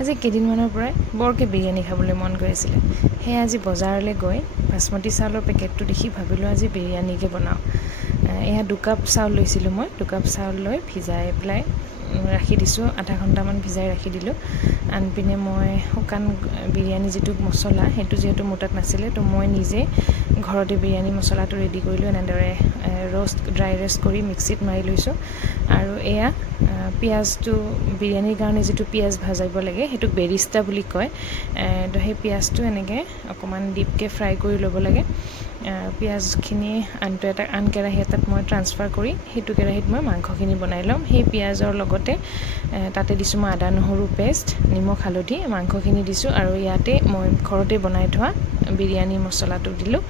আজি কেইদিনমানৰ পৰাই বৰকে বিৰিয়ানী খাবলৈ মন গৈ আছিলে হে আজি বজাৰলৈ গৈ বাসমতি চাউলৰ পেকেটটো দেখি ভাবিলোঁ আজি বিৰিয়ানীকে বনাওঁ এয়া 2 কাপ চাউল লৈছিলোঁ মই 2 কাপ চাউল লৈ ভিজাই পেলাই ৰাখি দিছোঁ আধা ঘণ্টামান ভিজাই ৰাখি দিলোঁ আনপিনে মই শুকান বিৰিয়ানী যেটো মছলা হেতু যেহেতু মোৰ তাত নাছিলে তো মই নিজে ঘৰতে বিৰিয়ানী মছলাটো ৰেডি কৰিলোঁ এনেদৰে ড্ৰাই ৰোষ্ট কৰি মিক্সিত মাৰি লৈছোঁ আৰু এয়া পিয়াজটো বিৰিয়ানীৰ কাৰণে যেটো পিয়াজ ভাজিব লাগে হেতু বেৰিস্তা বুলি কয় তো সেই পিয়াজটো এনেকৈ অকমান ডিপকে ফ্ৰাই কৰি ল'ব লাগে পিয়াজখিনি আন কেৰাহী এটাত মই ট্ৰান্সফাৰ কৰি হেতু কেৰাহীত মই মাংসখিনি বনাই ল'ম সেই পিয়াজৰ লগতে তাতে দিছোঁ মই আদা নহৰু পেষ্ট নিমখ হালধি মাংসখিনি দিছোঁ আৰু ইয়াতে মই ঘৰতে বনাই থোৱা বিৰিয়ানী মছলাটো দিলোঁ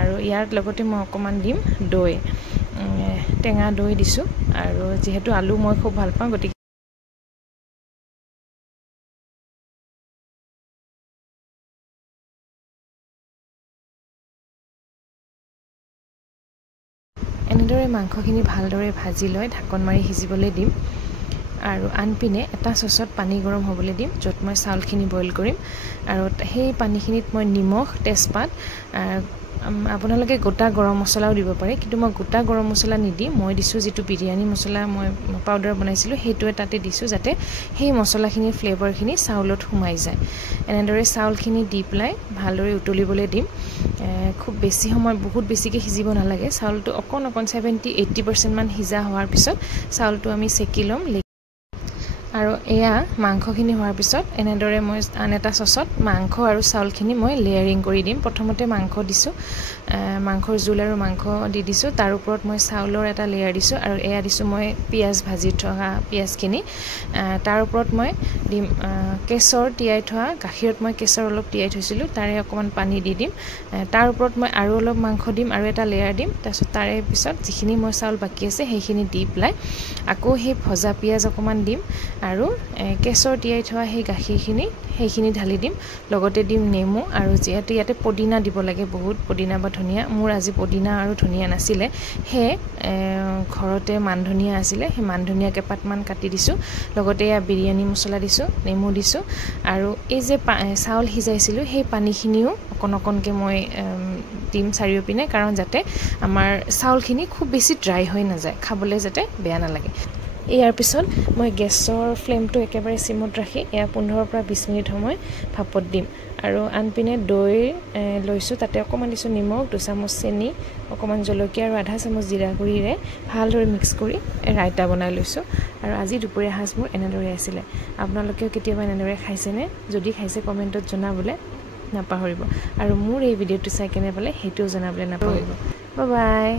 আৰু ইয়াৰ লগতে মই অকমান দিম দৈ টেঙা দৈ দিছোঁ আৰু যেহেতু আলু মই খুব ভাল পাওঁ গতিকে এনেদৰে মাংসখিনি ভালদৰে ভাজি লৈ ঢাকন মাৰি সিজিবলৈ দিম আৰু আনপিনে এটা চচত পানী গৰম হ'বলৈ দিম য'ত মই চাউলখিনি বইল কৰিম আৰু সেই পানীখিনিত মই নিমখ তেজপাত আপোনালোকে গোটা গৰম মছলাও দিব পাৰে কিন্তু মই গোটা গৰম মছলা নিদি মই দিছোঁ যেটো বিৰিয়ানী মছলা মই পাউডাৰ বনাইছিলোঁ হেতুৱে তাতে দিছোঁ যাতে সেই মছলাখিনিৰ ফ্লেভাৰখিনি চাউলত সোমাই যায় এনেদৰে চাউলখিনি দি পেলাই ভালদৰে উতলিবলৈ দিম খুব বেছি সময় বহুত বেছিকৈ সিজিব নালাগে চাউলটো অকণ 70-80% মান সিজা হোৱাৰ পিছত চাউলটো আমি চেকি ল'ম আৰু এয়া মাংসখিনি হোৱাৰ পিছত এনেদৰে মই আন এটা চচত মাংস আৰু চাউলখিনি মই লেয়াৰিং কৰি দিম প্ৰথমতে মাংস দিছোঁ মাংসৰ জোল আৰু মাংস দি দিছোঁ তাৰ ওপৰত মই চাউলৰ এটা লেয়াৰ দিছোঁ আৰু এয়া দিছোঁ মই পিয়াজ ভাজি থকা পিয়াজখিনি তাৰ ওপৰত মই দিম কেশৰ তিয়াই থোৱা গাখীৰত মই কেশৰ অলপ তিয়াই থৈছিলোঁ তাৰে অকমান পানী দি দিম তাৰ ওপৰত মই আৰু অলপ মাংস দিম আৰু এটা লেয়াৰ দিম তাৰপিছত তাৰে পিছত যিখিনি মই চাউল বাকি আছে সেইখিনি দি পেলাই আকৌ সেই ভজা পিয়াজ অকমান দিম আৰু কেশৰ তিয়াই থোৱা সেই গাখীৰখিনি সেইখিনি ঢালি দিম লগতে দিম নেমু আৰু যেহেতু ইয়াতে পদিনা দিব লাগে বহুত পদিনা বা ধনিয়া মোৰ আজি পদিনা আৰু ধনিয়া নাছিলে হে ঘৰতে মান ধনিয়া আছিলে সেই মান ধনিয়া কেইপাতমান কাটি দিছোঁ লগতে ইয়া বিৰিয়ানী মছলা দিছোঁ নেমু দিছোঁ আৰু এই যে চাউল সিজাইছিলোঁ সেই পানীখিনিও অকণকে মই দিম চাৰিওপিনে কাৰণ যাতে আমাৰ চাউলখিনি খুব বেছি ড্ৰাই হৈ নাযায় খাবলৈ যাতে বেয়া নালাগে ইয়াৰ পিছত মই গেছৰ ফ্লেমটো একেবাৰে সিমত ৰাখি এয়া 15-20 মিনিট সময় ভাপত দিম আৰু আনপিনে দৈ লৈছোঁ তাতে অকমান দিছোঁ নিমখ 2 চামুচ চেনি অকমান জলকীয়া আৰু আধা চামুচ জিৰা গুড়িৰে ভালদৰে মিক্স কৰি ৰাইতা বনাই লৈছোঁ আৰু আজি দুপৰীয়া সাজ মোৰ এনেদৰে আছিলে আপোনালোকেও কেতিয়াবা এনেদৰে খাইছেনে যদি খাইছে কমেন্টত জনাবলৈ নাপাহৰিব আৰু মোৰ এই ভিডিঅ'টো চাই কেনে পালে হেতুও জনাবলৈ নাপাহৰিব বাই বাই